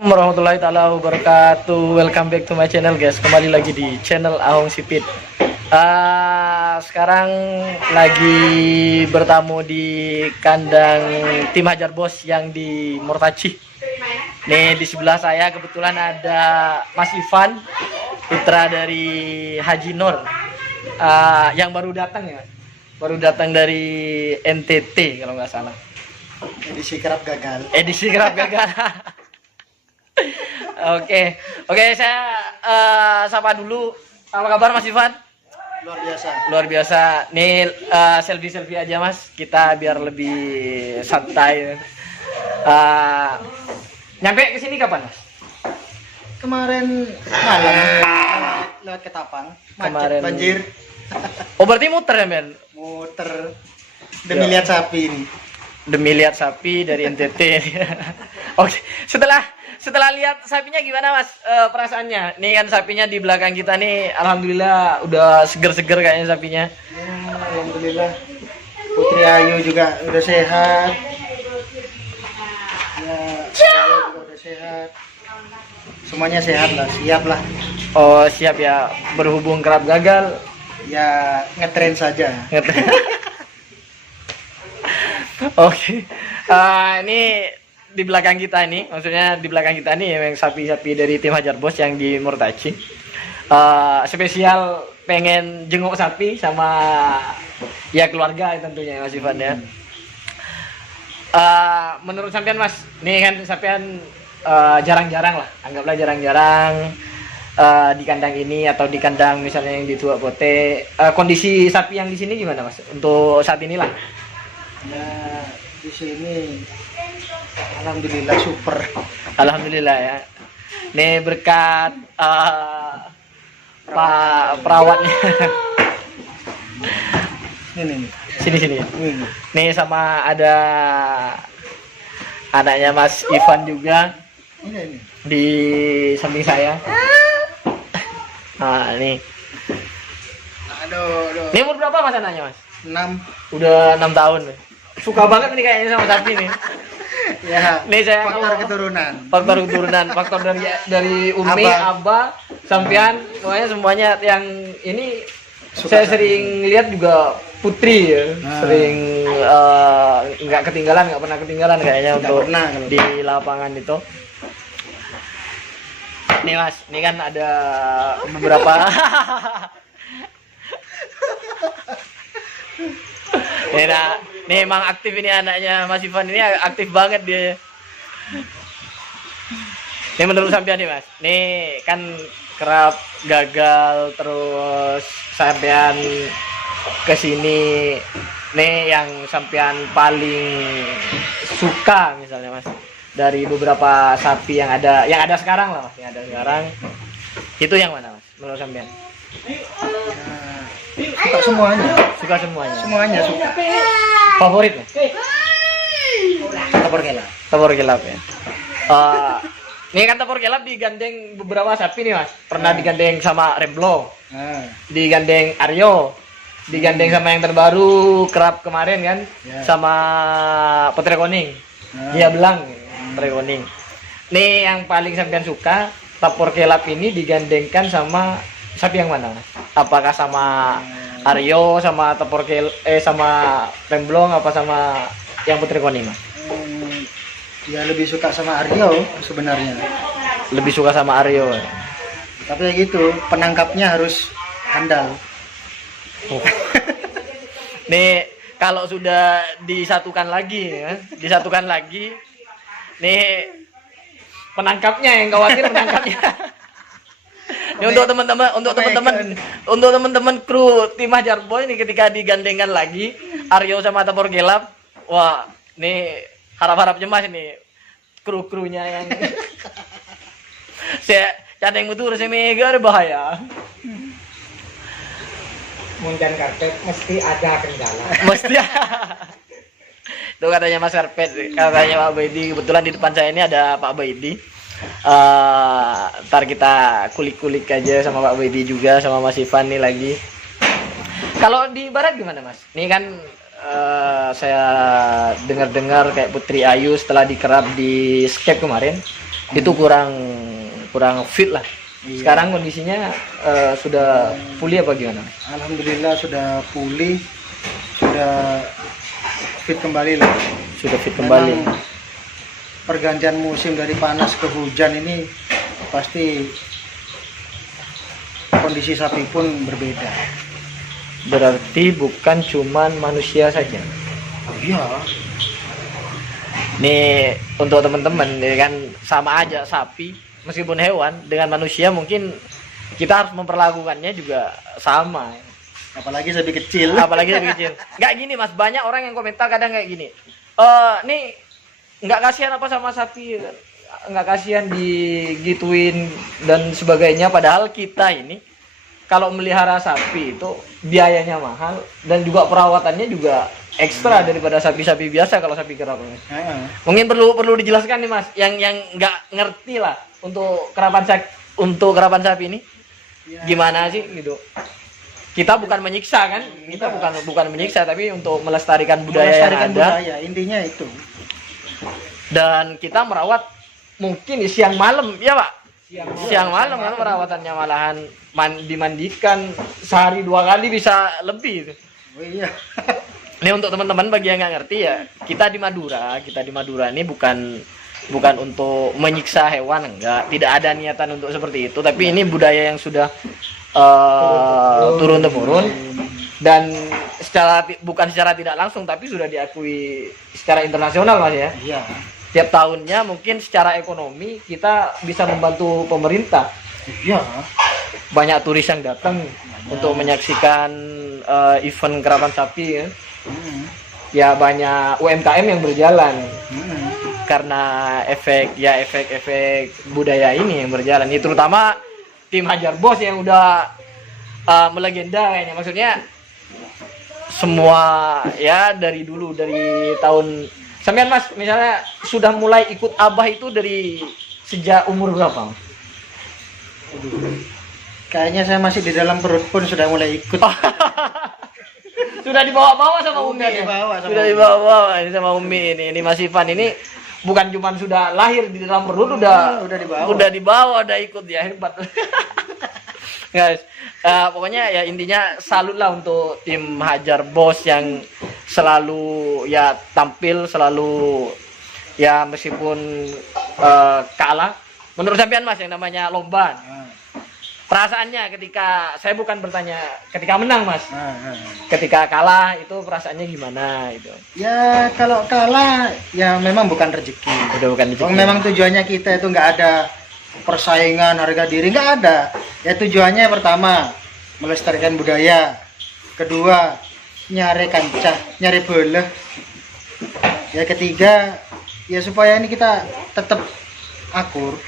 Warahmatullahi taala wabarakatuh. Welcome back to my channel guys. Kembali lagi di channel Ahong Sipit. Sekarang lagi bertamu di kandang tim Hajar Bos yang di Mortaci. Nih di sebelah saya kebetulan ada Mas Ivan, putra dari Haji Nur, yang baru datang ya. Baru datang dari NTT kalau nggak salah. Edisi kerap gagal. Edisi kerap gagal. Oke, saya sapa dulu. Apa kabar Mas Ivan? Luar biasa. Luar biasa. Nih selfie aja Mas, kita biar lebih santai. Nyampe ke sini kapan Mas? Kemarin malam lewat Ketapang, macet Kemarin. banjir. Oh berarti muter ya men? Muter demi lihat sapi ini. Demi lihat sapi dari NTT. Oke, setelah lihat sapinya gimana Mas perasaannya? Nih kan sapinya di belakang kita nih, alhamdulillah udah seger-seger kayaknya sapinya. Ya, alhamdulillah. Putri Ayu juga udah sehat. Ya, Ayu juga udah sehat. Semuanya sehat lah, siap lah. Oh siap ya, berhubung kerap gagal. Ya ngetren saja. Oke, ini di belakang kita ini, maksudnya di belakang kita nih yang sapi-sapi dari tim Hajar Bos yang di Mortaci. Spesial pengen jenguk sapi sama ya keluarga tentunya Mas Ivan ya. Menurut sampean Mas, nih kan sampean jarang-jarang lah, anggaplah jarang-jarang di kandang ini atau di kandang misalnya yang di Tua Bote. Kondisi sapi yang di sini gimana Mas? Untuk saat inilah. Ya di sini alhamdulillah super. Alhamdulillah ya. Nih berkat Pak perawatnya. Ini. Sini. Ini. Nih sama ada anaknya Mas Ivan juga Ini. di samping saya. Nih. Aduh. Ini umur berapa Mas anaknya Mas? 6. Udah 6 tahun. Suka banget nih kayaknya sama sapi nih. Ya. Nih saya Faktor keturunan. Faktor dari Umi, Abah, sampean, semuanya yang ini Suka saya sapi. sering lihat juga Putri ya. Nah. Sering nggak pernah ketinggalan kayaknya Nggak untuk pernah, kalau di lapangan itu. Nih Mas, ini kan ada beberapa nih emang aktif ini anaknya Mas Ivan ini aktif banget dia. Ini menurut sampean nih Mas, nih kan kerap gagal terus sampean kesini, nih yang sampean paling suka misalnya Mas dari beberapa sapi yang ada sekarang lah Mas, yang ada sekarang itu yang mana Mas menurut sampean? Suka semuanya. Suka semuanya. Semuanya suka. Favorit Mas? Topor kelap. Topor gelap ya. Ini kan topor gelap digandeng beberapa sapi nih Mas. Pernah digandeng sama Remblo, Nah, digandeng Aryo, digandeng sama yang terbaru kerap kemarin kan, Ya. sama Petre Koning. Nah. Dia belang Petre Koning. Nih yang paling sampean suka topor gelap ini digandengkan sama sapi yang mana Mas? Apakah sama Aryo, sama sama Remblong, apa sama yang Putri Koning Mas? dia lebih suka sama Aryo sebenarnya. Lebih suka sama Aryo. Tapi ya gitu, penangkapnya harus handal. Nih kalau sudah disatukan lagi ya, nih penangkapnya yang khawatir penangkapnya. Ini untuk teman-teman kru tim Hajar Boy ini ketika digandengkan lagi Aryo sama Tabor Gelap. Wah, nih harap-harapnya Mas ini kru-krunya yang saya ada yang butuh saya mega bahaya. Muncan karpet mesti ada kendala. Mesti. Itu katanya Mas Karpet, katanya Pak Baidi. Kebetulan di depan saya ini ada Pak Baidi. Ntar kita kulik-kulik aja sama Pak Baidi juga sama Mas Ivan nih lagi. Kalau di barat gimana Mas? Ini kan saya dengar-dengar kayak Putri Ayu setelah dikerap di Scape kemarin itu kurang fit lah. Iya. Sekarang kondisinya sudah pulih apa gimana? Alhamdulillah sudah pulih, sudah fit kembali lah. Sudah fit kembali. Memang pergantian musim dari panas ke hujan ini pasti kondisi sapi pun berbeda. Berarti bukan cuman manusia saja. Iya. Nih untuk teman-teman ya kan sama aja sapi meskipun hewan dengan manusia mungkin kita harus memperlakukannya juga sama. Apalagi sapi kecil. Apalagi lebih kecil. Nggak gini Mas, banyak orang yang komentar kadang kayak gini. Nih nggak kasihan apa sama sapi, nggak kasihan digituin dan sebagainya. Padahal kita ini kalau melihara sapi itu biayanya mahal dan juga perawatannya juga ekstra daripada sapi-sapi biasa kalau sapi kerap. Mungkin perlu dijelaskan nih Mas, yang nggak ngerti lah untuk kerapan sapi ini gimana sih gitu. Kita bukan menyiksa kan, kita bukan menyiksa tapi untuk melestarikan budaya yang ada. Budaya, intinya itu. Dan kita merawat mungkin siang malam ya Pak. Siang malam kan perawatannya malahan dimandikan sehari 2 kali bisa lebih itu. Oh iya. Ini untuk teman-teman bagi yang nggak ngerti ya, kita di Madura ini bukan untuk menyiksa hewan, enggak, tidak ada niatan untuk seperti itu, tapi ini budaya yang sudah turun temurun dan bukan secara tidak langsung tapi sudah diakui secara internasional Mas ya. Iya. Tiap tahunnya mungkin secara ekonomi kita bisa membantu pemerintah. Iya. Banyak turis yang datang untuk menyaksikan event kerapan sapi ya. Ya banyak UMKM yang berjalan karena efek budaya ini yang berjalan. Ini terutama tim Hajar Bos yang udah melegenda kayaknya. Maksudnya semua ya dari dulu dari tahun sampean Mas misalnya sudah mulai ikut Abah itu dari sejak umur berapa? Kayaknya saya masih di dalam perut pun sudah mulai ikut. Sudah dibawa-bawa sama Umi. Sudah dibawa-bawa ini sama Umi ini Mas Ivan ini bukan cuma sudah lahir di dalam perut udah dibawa udah ikut ya, hebat. Guys, pokoknya ya intinya salut lah untuk tim Hajar Bos yang selalu ya tampil selalu ya meskipun kalah. Menurut sampean Mas yang namanya lomba. Perasaannya ketika saya bukan bertanya ketika menang Mas. Ketika kalah itu perasaannya gimana itu? Ya kalau kalah ya memang bukan rezeki. Udah bukan rezeki. Memang tujuannya kita itu nggak ada persaingan harga diri, nggak ada. Ya tujuannya pertama melestarikan budaya, kedua nyari kancah, nyari bola, ya ketiga ya supaya ini kita tetap akur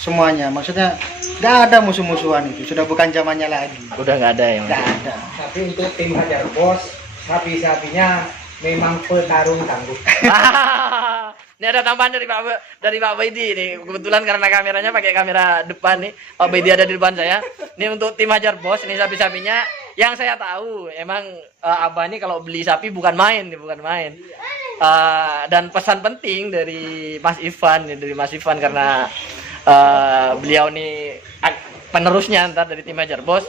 semuanya. Maksudnya nggak ada musuh-musuhan, itu sudah bukan zamannya lagi. Udah nggak ada ya Mas? Nggak ada. Tapi untuk tim Hajar Bos, sapi-sapinya memang petarung tangguh. Ini ada tambahan dari Pak Baidi nih. Kebetulan karena kameranya pakai kamera depan nih. Pak Baidi ada di depan saya. Ini untuk tim Hajar Bos, ini sapi-sapinya yang saya tahu emang Abah ini kalau beli sapi bukan main. Dan pesan penting dari Mas Ivan karena beliau nih penerusnya ntar dari tim Hajar Bos,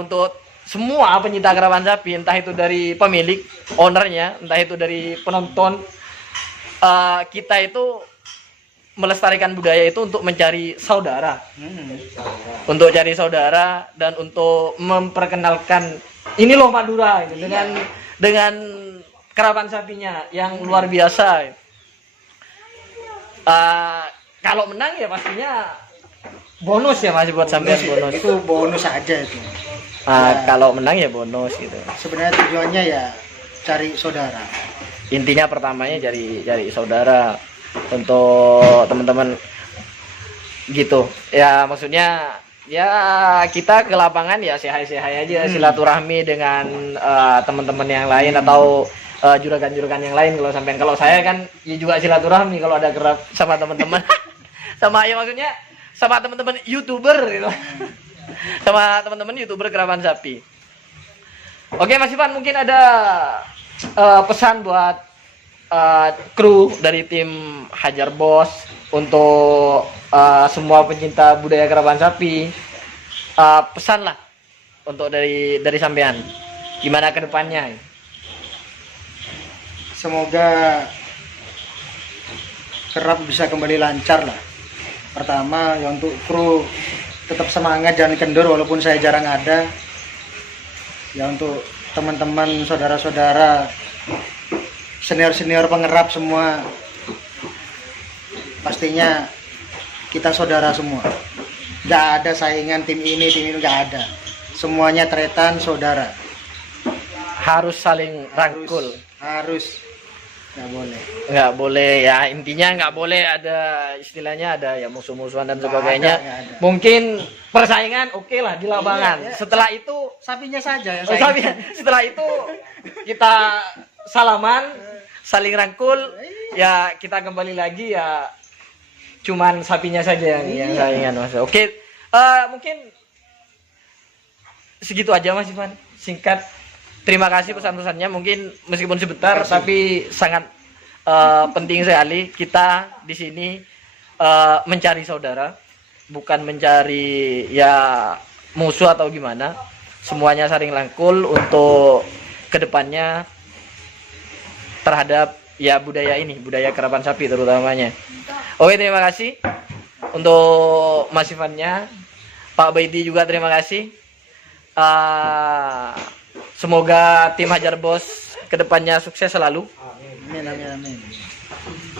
untuk semua pencinta kerapan sapi, entah itu dari pemilik, ownernya, entah itu dari penonton, kita itu melestarikan budaya itu untuk mencari saudara, untuk cari saudara dan untuk memperkenalkan ini loh Madura gitu, dengan kerapan sapinya yang luar biasa. Kalau menang ya pastinya bonus ya Mas buat sampean bonus. Itu bonus aja itu. Kalau menang ya bonus gitu. Sebenarnya tujuannya ya cari saudara. Intinya pertamanya cari saudara untuk teman-teman gitu. Ya maksudnya ya kita ke lapangan ya sehai-sehai aja, silaturahmi dengan teman-teman yang lain atau juragan-juragan yang lain kalau saya kan ya juga silaturahmi kalau ada kerap sama teman-teman. Sama ya maksudnya sama teman-teman YouTuber gitu. Sama teman-teman YouTuber Keraban Sapi. Oke Mas Ivan, mungkin ada pesan buat kru dari tim Hajar Bos untuk semua pencinta budaya Keraban Sapi. Pesan lah untuk dari sampean. Gimana ke depannya? Semoga kerap bisa kembali lancar lah. Pertama ya untuk kru tetap semangat, jangan kendor walaupun saya jarang ada. Ya untuk teman-teman, saudara-saudara, senior-senior pengerap semua, pastinya kita saudara semua. Nggak ada saingan tim ini nggak ada. Semuanya tretan saudara. Harus saling rangkul. Harus. Nggak boleh ya, intinya nggak boleh ada istilahnya ada ya musuh-musuhan dan sebagainya. Nggak ada. Mungkin persaingan oke lah di lapangan. Iya. Setelah itu Sapinya saja ya. setelah itu kita salaman, saling rangkul, ya kita kembali lagi ya cuman sapinya saja yang saingan Mas. Oke, mungkin segitu aja Mas Ivan. Singkat. Terima kasih pesan-pesannya, mungkin meskipun sebentar tapi sangat penting sekali. Kita di sini mencari saudara, bukan mencari ya musuh atau gimana. Semuanya saling rangkul untuk kedepannya terhadap ya budaya ini, budaya Keraban Sapi terutamanya. Oke, terima kasih untuk Mas Ivannya, Pak Baiti juga terima kasih. Semoga tim Hajar Bos kedepannya sukses selalu. Amin.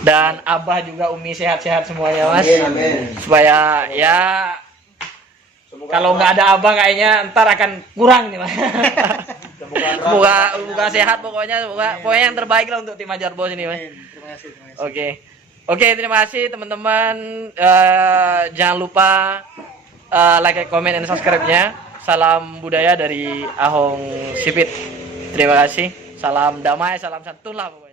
Dan Abah juga Umi sehat-sehat semuanya Mas. Amin. Supaya ya kalau nggak ada Abah kayaknya ntar akan kurang nih Mas. Semoga sehat pokoknya, pokoknya yang terbaik lah untuk tim Hajar Bos ini Mas. Terima kasih. Oke, terima kasih teman-teman. Jangan lupa like, comment, dan subscribe-nya. Salam budaya dari Ahong Sipit. Terima kasih. Salam damai, salam santun lah pokoknya.